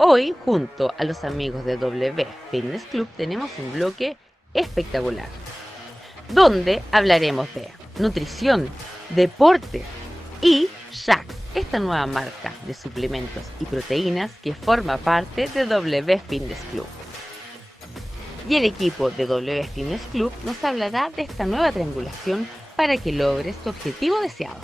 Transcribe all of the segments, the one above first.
Hoy, junto a los amigos de W Fitness Club, tenemos un bloque espectacular, donde hablaremos de nutrición, deporte y Shack, esta nueva marca de suplementos y proteínas que forma parte de W Fitness Club. Y el equipo de W Fitness Club nos hablará de esta nueva triangulación para que logres tu objetivo deseado.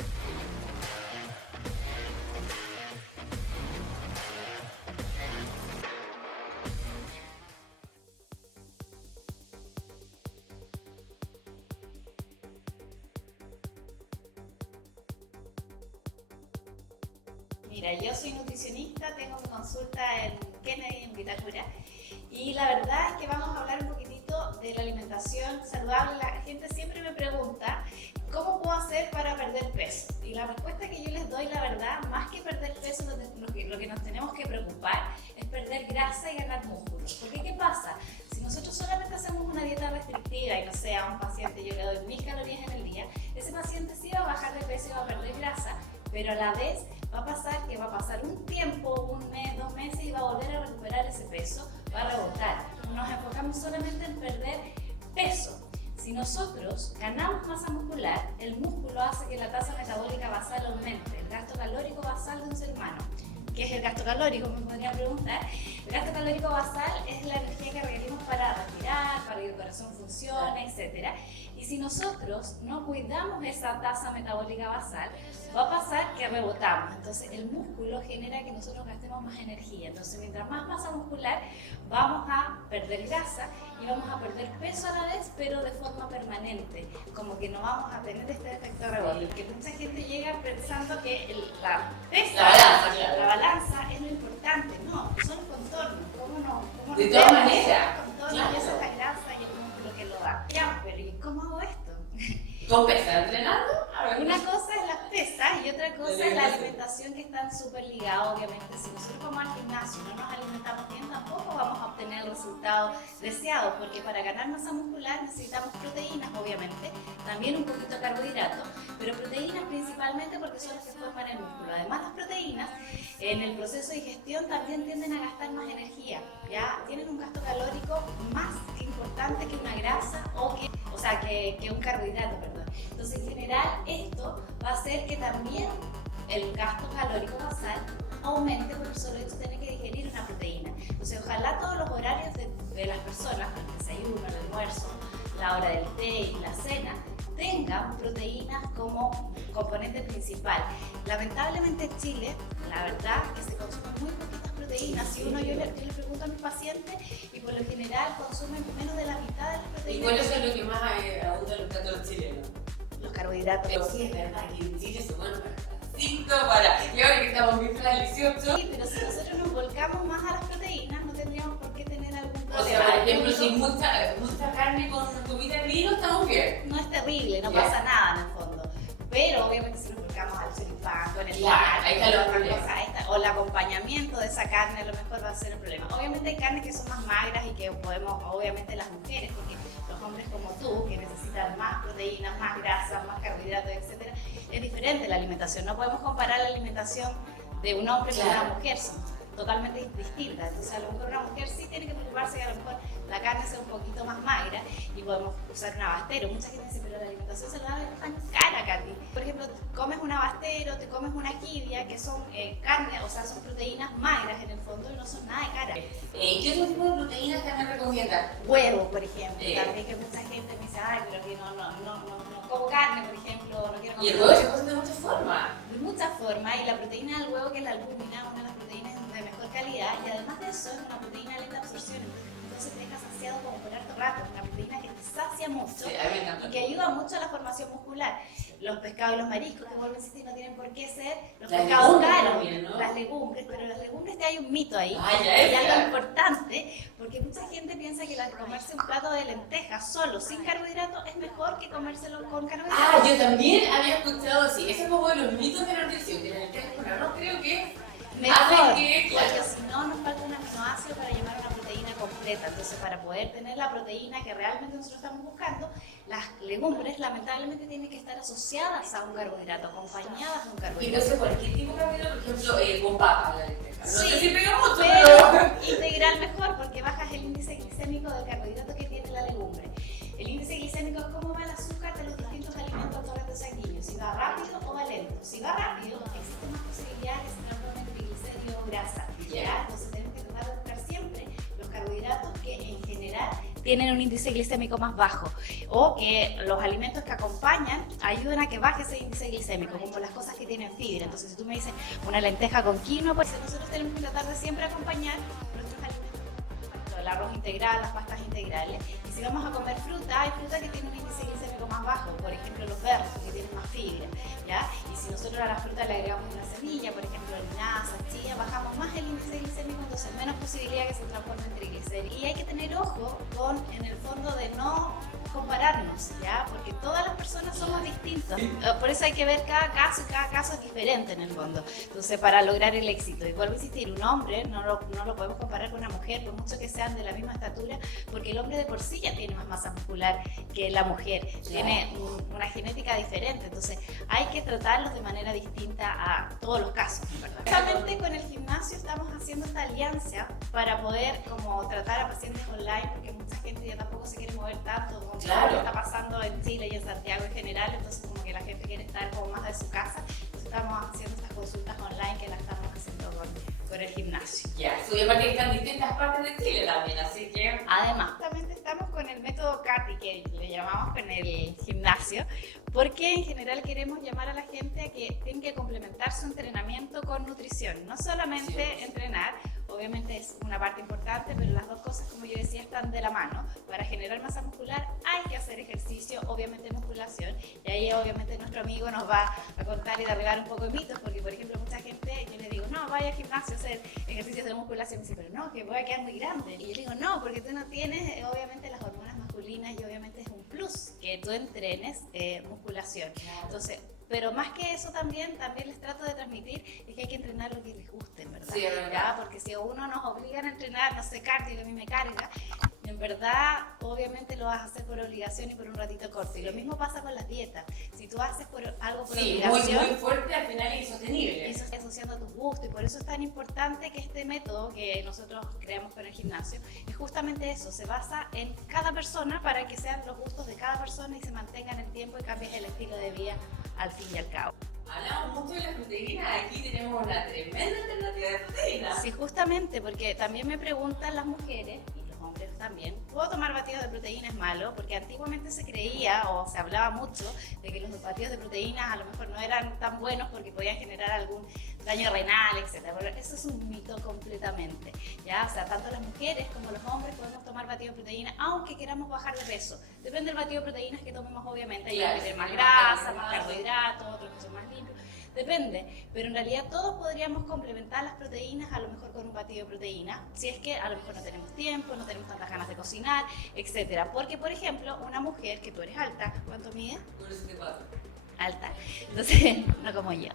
Mira, yo soy nutricionista, tengo mi consulta en Kennedy, en Vitacura, y la verdad es que vamos a hablar un poquitito de la alimentación saludable. La gente siempre me pregunta, ¿cómo puedo hacer para perder peso? Y la respuesta que yo les doy, la verdad, más que perder peso, lo que nos tenemos que preocupar es perder grasa y ganar músculo. Porque ¿qué pasa? Si nosotros solamente hacemos una dieta restrictiva y no sé, a un paciente yo le doy 1000 calorías en el día, ese paciente sí va a bajar de peso y va a perder grasa, pero a la vez va a pasar un tiempo, un mes, 2 meses y va a volver a recuperar ese peso, va a rebotar. Nos enfocamos solamente en perder peso. Si nosotros ganamos masa muscular, el músculo hace que la tasa metabólica basal aumente, el gasto calórico basal de un ser humano. ¿Qué es el gasto calórico? Me podrían preguntar. El gasto calórico basal es la energía que requerimos para respirar, para que el corazón funcione, etc. Y si nosotros no cuidamos esa tasa metabólica basal, va a pasar que rebotamos. Entonces el músculo genera que nosotros gastemos más energía. Entonces mientras más masa muscular, vamos a perder grasa y vamos a perder peso a la vez, pero de forma permanente. Como que no vamos a tener este efecto rebote. Porque mucha gente llega pensando que la balanza es lo importante. No, son los contornos. ¿Cómo de todas maneras. Contornos, y esa es la grasa y el músculo que lo da. Ya, pero ¿y cómo hago esto? ¿Con pesas entrenando? Una cosa es las pesas y otra cosa es la alimentación, que están súper ligadas, obviamente. Si nosotros vamos al gimnasio y no nos alimentamos bien, tampoco vamos a obtener el resultado deseado, porque para ganar masa muscular necesitamos proteínas, obviamente, también un poquito de carbohidratos, pero proteínas principalmente porque son las que forman el músculo. Además, las proteínas en el proceso de digestión también tienden a gastar más energía, ya tienen un gasto calórico más importante que una grasa que un carbohidrato, perdón. Entonces, en general, esto va a hacer que también el gasto calórico basal aumente por el solo hecho de tener que digerir una proteína. Entonces, ojalá todos los horarios de las personas, el desayuno, el almuerzo, la hora del té y la cena, tengan proteínas como componente principal. Lamentablemente en Chile, la verdad que se consumen muy poquitas proteínas. Yo le pregunto a mis pacientes y por lo general consumen menos de la mitad de las proteínas. ¿Y cuáles son los que más abundan los platos chilenos? Los carbohidratos. Pero sí, es verdad que en Chile se bueno y ahora que estamos bien para el 18. Sí, pero si nosotros nos volcamos más a las proteínas, no tendríamos por qué tener algún problema. O sea, por ejemplo, si hay mucha carne con comida de vino, estamos bien. No es terrible, no pasa nada en el fondo. Pero obviamente si nos volcamos al choripán, con el ahí está los problemas. O el acompañamiento de esa carne, a lo mejor va a ser el problema. Obviamente hay carnes que son más magras y que podemos, obviamente las mujeres, porque los hombres como tú, que necesitan más proteínas, más grasas, más carbohidratos, etc., es diferente la alimentación. No podemos comparar la alimentación de un hombre con una mujer, son totalmente distintas. Entonces a lo mejor una mujer sí tiene que preocuparse que a lo mejor la carne sea un poquito más magra y podemos usar un abastero. Mucha gente dice, pero la alimentación saludable es tan cara, Katy. Por ejemplo, comes un abastero, te comes una quibia, que son carne, o sea, son proteínas magras en el fondo y no son nada de caras. ¿Qué otro tipo de proteínas que me recomiendas? Huevo, por ejemplo, también, que mucha gente me dice, ay, pero que no como carne, por ejemplo, no quiero comer. Y el huevo se cose de muchas formas. De muchas formas, y la proteína del huevo, que es la albúmina, una de las proteínas de mejor calidad, y además de eso es una proteína de lenta absorción, entonces te deja saciado como por harto rato, una proteína que te sacia mucho y que ayuda mucho a la formación muscular. Los pescados y los mariscos, que vuelvo a insistir, no tienen por qué ser los pescados caros, también, ¿no? las legumbres, pero las legumbres hay un mito ahí, ya y algo importante, porque mucha gente piensa que comerse un plato de lentejas solo, sin carbohidratos, es mejor que comérselo con carbohidratos. Yo también había escuchado así, ese es como de los mitos de la nutrición, que la lentejas con arroz creo que mejor, hace que, porque si no nos falta un aminoácido para llamar una proteína completa. dieta. Entonces, para poder tener la proteína que realmente nosotros estamos buscando, las legumbres lamentablemente tienen que estar asociadas a un carbohidrato, acompañadas de un Y carbohidrato. no sé cualquier tipo de carbohidrato, por ejemplo, con papas la lenteja. No Sí, sé si pega mucho, pero integral mejor porque bajas el índice glicémico del carbohidrato que tiene la legumbre. El índice glicémico es cómo va el azúcar de los distintos alimentos al torrente sanguíneo, si va rápido o va lento. Si va rápido, existen más posibilidades que se transformen en triglicéridos o grasa. ¿Ya? Entonces tenemos que tratar de buscar siempre los carbohidratos que en general tienen un índice glicémico más bajo o que los alimentos que acompañan ayudan a que baje ese índice glicémico, como las cosas que tienen fibra. Entonces, si tú me dices una lenteja con quinoa, pues nosotros tenemos que tratar de siempre acompañar nuestros alimentos, el arroz integral, las pastas integrales. Y si vamos a comer fruta, hay fruta que tiene un índice glicémico más bajo, por ejemplo los verdes, que tienen más fibra, ¿ya? Y si nosotros a la fruta le agregamos una semilla, por ejemplo linaza, chía, bajamos más el índice glicémico, entonces menos posibilidad que se transforme en triglicéridos. Y hay que tener ojo con, en el fondo, de no compararnos, ¿ya? Porque todas las personas somos distintas. Por eso hay que ver cada caso y cada caso es diferente en el fondo. Entonces, para lograr el éxito. Y vuelvo a insistir, un hombre no lo podemos comparar con una mujer, por mucho que sean de la misma estatura, porque el hombre de por sí ya tiene más masa muscular que la mujer. Tiene una genética diferente. Entonces, hay que tratarlos de manera distinta a todos los casos, ¿verdad? Justamente con el gimnasio estamos haciendo esta alianza para poder como tratar a pacientes online, porque mucha gente ya tampoco se quiere mover tanto con todo lo que está pasando en Chile y en Santiago en general, entonces como que la gente quiere estar como más de su casa, entonces estamos haciendo estas consultas online que las estamos haciendo con el gimnasio. Ya, y aparte que están en distintas partes de Chile también, así que... Además, justamente estamos con el método CATI, que le llamamos con el gimnasio, porque en general queremos llamar a la gente a que tienen que complementar su entrenamiento con nutrición, no solamente entrenar. Obviamente es una parte importante, pero las dos cosas, como yo decía, están de la mano. Para generar masa muscular hay que hacer ejercicio, obviamente musculación, y ahí obviamente nuestro amigo nos va a contar y derribar un poco de mitos, porque por ejemplo mucha gente, yo le digo, no, vaya al gimnasio a hacer ejercicios de musculación, y me dice, pero no, que voy a quedar muy grande. Y yo le digo, no, porque tú no tienes obviamente las hormonas masculinas y obviamente es un plus que tú entrenes musculación. Entonces, pero más que eso también les trato de transmitir es que hay que entrenar lo que les guste, ¿verdad? Sí, es verdad. ¿Ya? Porque si a uno nos obligan a entrenar, no sé, cardio, que a mí me carga, en verdad, obviamente lo vas a hacer por obligación y por un ratito corto. Y lo mismo pasa con las dietas. Si tú haces algo por obligación, muy fuerte, al final es insostenible. eso está asociando a tus gustos. Y por eso es tan importante que este método que nosotros creamos con el gimnasio es justamente eso. Se basa en cada persona para que sean los gustos de cada persona y se mantengan el tiempo y cambies el estilo de vida al fin y al cabo. Hablamos mucho de las proteínas, aquí tenemos una tremenda alternativa de proteínas. Sí, justamente, porque también me preguntan las mujeres, y los hombres también, ¿puedo tomar batidos de proteína? ¿Es malo? Porque antiguamente se creía o se hablaba mucho de que los batidos de proteínas a lo mejor no eran tan buenos porque podían generar algún daño renal, etc. Pero eso es un mito completamente, ¿ya? O sea, tanto las mujeres como los hombres podemos tomar batidos de proteína aunque queramos bajar de peso. Depende del batido de proteínas que tomemos, obviamente. Hay que tener más grasa, más carbohidratos, otros que son más limpios. Depende, pero en realidad todos podríamos complementar las proteínas a lo mejor con un batido de proteína, si es que a lo mejor no tenemos tiempo, no tenemos tantas ganas de cocinar, etc. Porque, por ejemplo, una mujer que tú eres alta, ¿cuánto mides? 1,74. Alta, entonces no como yo,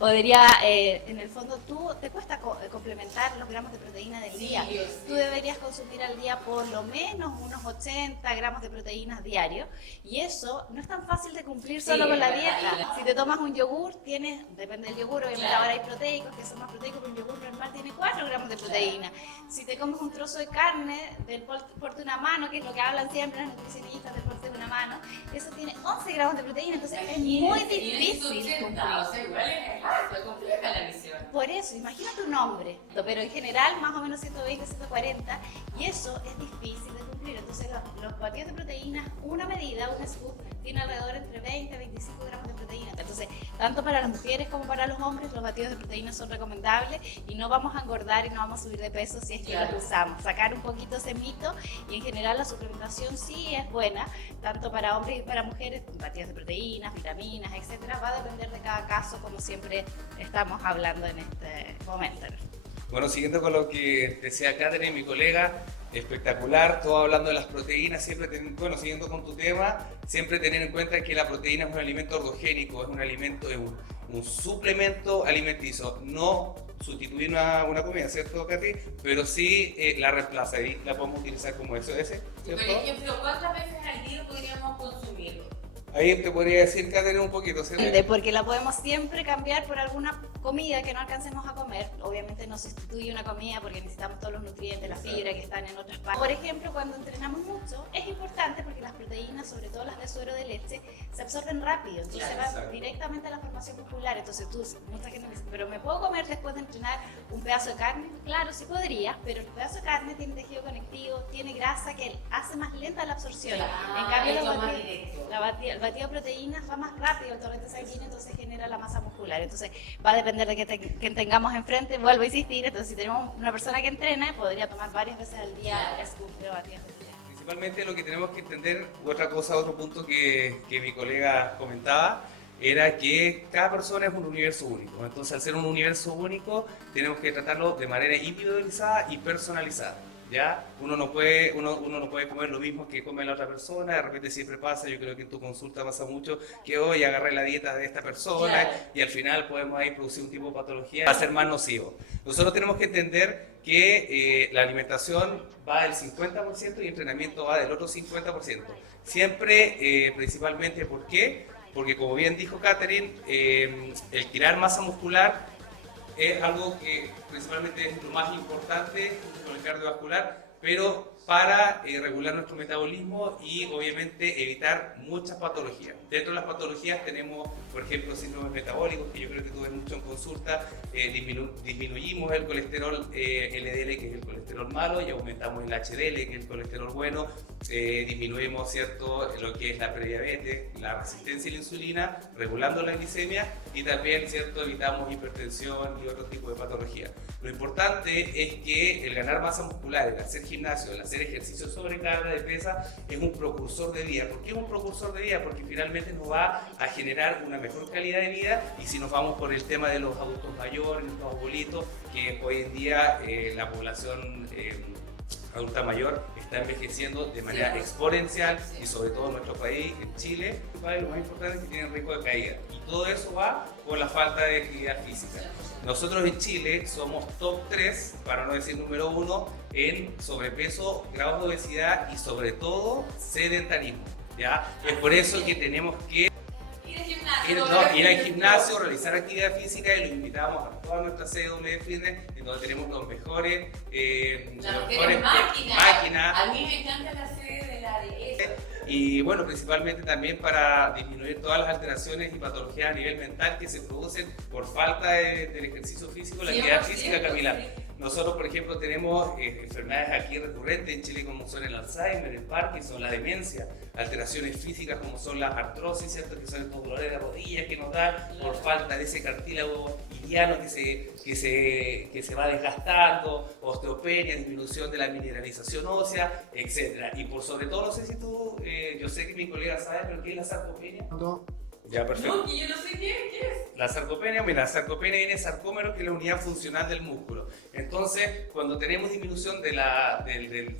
podría, en el fondo tú te cuesta complementar los gramos de proteína del día. Tú deberías consumir al día por lo menos unos 80 gramos de proteínas diarios y eso no es tan fácil de cumplir solo con la dieta. Si te tomas un yogur, depende del yogur, obviamente ahora hay proteicos que son más proteicos, pero un yogur normal tiene 4 gramos de proteína. Si te comes un trozo de carne del porte de una mano, que es lo que hablan siempre las nutricionistas del porte de una mano, eso tiene 11 gramos de proteína, entonces es muy difícil cumplir. O sea, igual es compleja la misión. Por eso, imagínate un hombre, pero en general más o menos 120, 140, y eso es difícil de cumplir. Entonces los batidos de proteínas, una medida, un scoop, tiene alrededor entre 20 y 25 gramos de proteína. Entonces, tanto para las mujeres como para los hombres, los batidos de proteína son recomendables y no vamos a engordar y no vamos a subir de peso si es que los usamos. Sacar un poquito ese mito y en general la suplementación sí es buena, tanto para hombres y para mujeres, batidos de proteínas, vitaminas, etcétera. Va a depender de cada caso, como siempre estamos hablando en este momento. Bueno, siguiendo con lo que decía Catherine, mi colega, espectacular, todo hablando de las proteínas, siguiendo con tu tema, siempre tener en cuenta que la proteína es un alimento ordogénico, es un alimento un suplemento alimenticio, no sustituir una comida, ¿cierto, Katy? Pero sí la reemplaza y la podemos utilizar como SOS, Por ¿cierto? ejemplo, ¿cuántas veces al día podríamos consumirlo? Ahí te podría decir, Katy, un poquito, ¿cierto? Porque la podemos siempre cambiar por alguna comida que no alcancemos a comer. Obviamente no sustituye una comida porque necesitamos todos los nutrientes, la fibra que están en otras partes. Por ejemplo, cuando entrenamos mucho, es importante porque las proteínas, sobre todo las de suero de leche, se absorben rápido. Entonces Claro, van exacto. directamente a la formación muscular. Entonces mucha gente me dice, ¿pero me puedo comer después de entrenar un pedazo de carne? Claro, sí podría, pero el pedazo de carne tiene tejido conectivo, tiene grasa que hace más lenta la absorción. En cambio, esto los más batidos- directo. el batido de proteínas va más rápido el torrente sanguíneo, entonces genera la masa muscular. Entonces va a depender de quién tengamos enfrente, vuelvo a insistir. Entonces, si tenemos una persona que entrena, podría tomar varias veces al día el scoop de batidos de proteínas. Principalmente lo que tenemos que entender, otro punto que mi colega comentaba, era que cada persona es un universo único. Entonces, al ser un universo único, tenemos que tratarlo de manera individualizada y personalizada. ¿Ya? Uno no puede comer lo mismo que come la otra persona, de repente siempre pasa, yo creo que en tu consulta pasa mucho, que hoy agarré la dieta de esta persona Claro. y al final podemos ahí producir un tipo de patología, va a ser más nocivo. Nosotros tenemos que entender que la alimentación va del 50% y el entrenamiento va del otro 50%. Siempre, principalmente, ¿por qué? Porque como bien dijo Catherine, el tirar masa muscular es algo que principalmente es lo más importante junto con el cardiovascular, pero para regular nuestro metabolismo y obviamente evitar muchas patologías. Dentro de las patologías tenemos, por ejemplo, síndromes metabólicos, que yo creo que tú ves mucho en consulta, disminuimos el colesterol LDL, que es el colesterol malo, y aumentamos el HDL, que es el colesterol bueno, disminuimos, ¿cierto?, lo que es la prediabetes, la resistencia a la insulina, regulando la glicemia y también, ¿cierto?, evitamos hipertensión y otro tipo de patologías. Lo importante es que el ganar masa muscular, el hacer gimnasio, el hacer ejercicio sobre carga de pesa es un precursor de vida. ¿Por qué es un precursor de vida? Porque finalmente nos va a generar una mejor calidad de vida, y si nos vamos por el tema de los adultos mayores, los abuelitos, que hoy en día la población adulta mayor está envejeciendo de manera exponencial, y sobre todo en nuestro país, en Chile, lo más importante es que tienen riesgo de caída, y todo eso va por la falta de actividad física. Nosotros en Chile somos top 3, para no decir número 1, en sobrepeso, grados de obesidad y sobre todo sedentarismo, ¿ya? Es por eso que tenemos que ir al gimnasio, realizar actividad física, y los invitamos a toda nuestra CW Fitness, en donde tenemos los mejores, máquinas. A mí me encanta la sede de la ADS. Y bueno, principalmente también para disminuir todas las alteraciones y patologías a nivel mental que se producen por falta del ejercicio físico, la actividad física, Camila. Sí. Nosotros, por ejemplo, tenemos enfermedades aquí recurrentes en Chile, como son el Alzheimer, el Parkinson, la demencia, alteraciones físicas como son las artrosis, ¿cierto?, que son estos dolores de rodillas que nos dan por falta de ese cartílago iliano que se va desgastando, osteopenia, disminución de la mineralización ósea, etc. Y por sobre todo, no sé si tú, yo sé que mi colega sabe, pero ¿qué es la sarcopenia? No. Ya, perfecto. No, que yo no sé qué es. La sarcopenia, mira, la sarcopenia viene de sarcómero, que es la unidad funcional del músculo. Entonces, cuando tenemos disminución del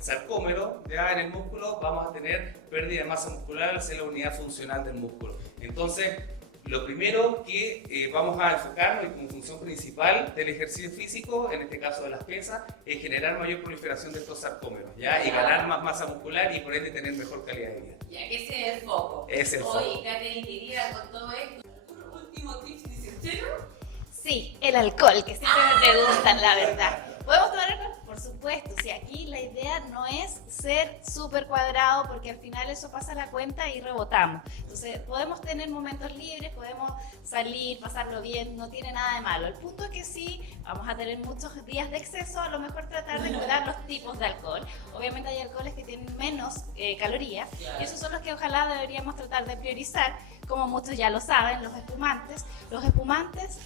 sarcómero ya en el músculo, vamos a tener pérdida de masa muscular al ser la unidad funcional del músculo. Entonces, lo primero que vamos a enfocarnos, y como función principal del ejercicio físico, en este caso de las pesas, es generar mayor proliferación de estos sarcómeros, ¿ya? Y ganar más masa muscular y por ende tener mejor calidad de vida. Ya que ese es el foco. Es el foco. Oye, Catherine, querida, con todo esto, ¿un último tips dieciochero? Sí, el alcohol, que siempre me preguntan, la verdad. ¿Podemos tomar alcohol? Por supuesto, si aquí la idea no es ser súper cuadrado, porque al final eso pasa la cuenta y rebotamos. Entonces, podemos tener momentos libres, podemos salir, pasarlo bien, no tiene nada de malo. El punto es que sí, vamos a tener muchos días de exceso, a lo mejor tratar de cuidar los tipos de alcohol. Obviamente hay alcoholes que tienen menos calorías, y esos son los que ojalá deberíamos tratar de priorizar. Como muchos ya lo saben, los espumantes,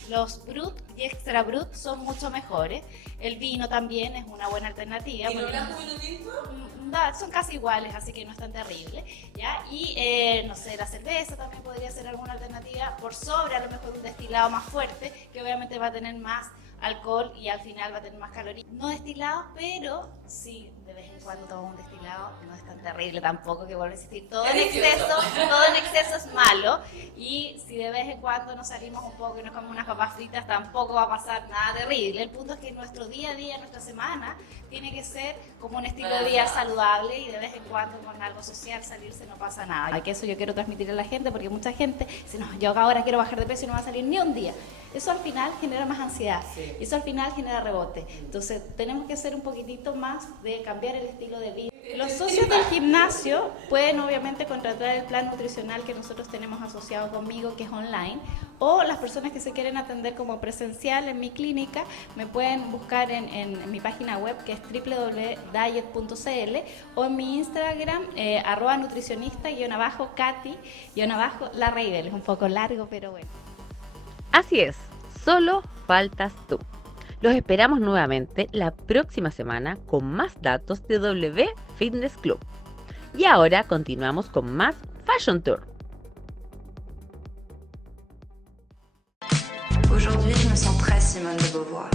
los brut y extra brut son mucho mejores. El vino también es una buena alternativa. ¿Y lo porque blanco y lo tinto? son casi iguales, así que no es tan terrible, ¿ya? Y no sé, la cerveza también podría ser alguna alternativa por sobre a lo mejor un destilado más fuerte, que obviamente va a tener más alcohol y al final va a tener más calorías. No destilados, pero sí de vez en cuando tomo un destilado, no es tan terrible tampoco, que vuelve a existir. Todo Es en delicioso. exceso es malo, y si de vez en cuando nos salimos un poco y nos comemos unas papas fritas, tampoco va a pasar nada terrible. El punto es que nuestro día a día, nuestra semana, tiene que ser como un estilo de vida saludable, y de vez en cuando con algo social salirse no pasa nada. Que eso yo quiero transmitir a la gente, porque mucha gente dice, no, yo ahora quiero bajar de peso y no va a salir ni un día. Eso al final genera más ansiedad, Sí. eso al final genera rebote. Entonces tenemos que hacer un poquitito más de cambiar el estilo de vida. Los socios del gimnasio pueden obviamente contratar el plan nutricional que nosotros tenemos asociado conmigo, que es online, o las personas que se quieren atender como presencial en mi clínica me pueden buscar en mi página web, que es www.diet.cl, o en mi Instagram @nutricionista_Katy_Larreibel. Es un poco largo, pero bueno. Así es, solo faltas tú. Los esperamos nuevamente la próxima semana con más datos de W Fitness Club. Y ahora continuamos con más Fashion Tour. Aujourd'hui, je me sens très Simone de Beauvoir.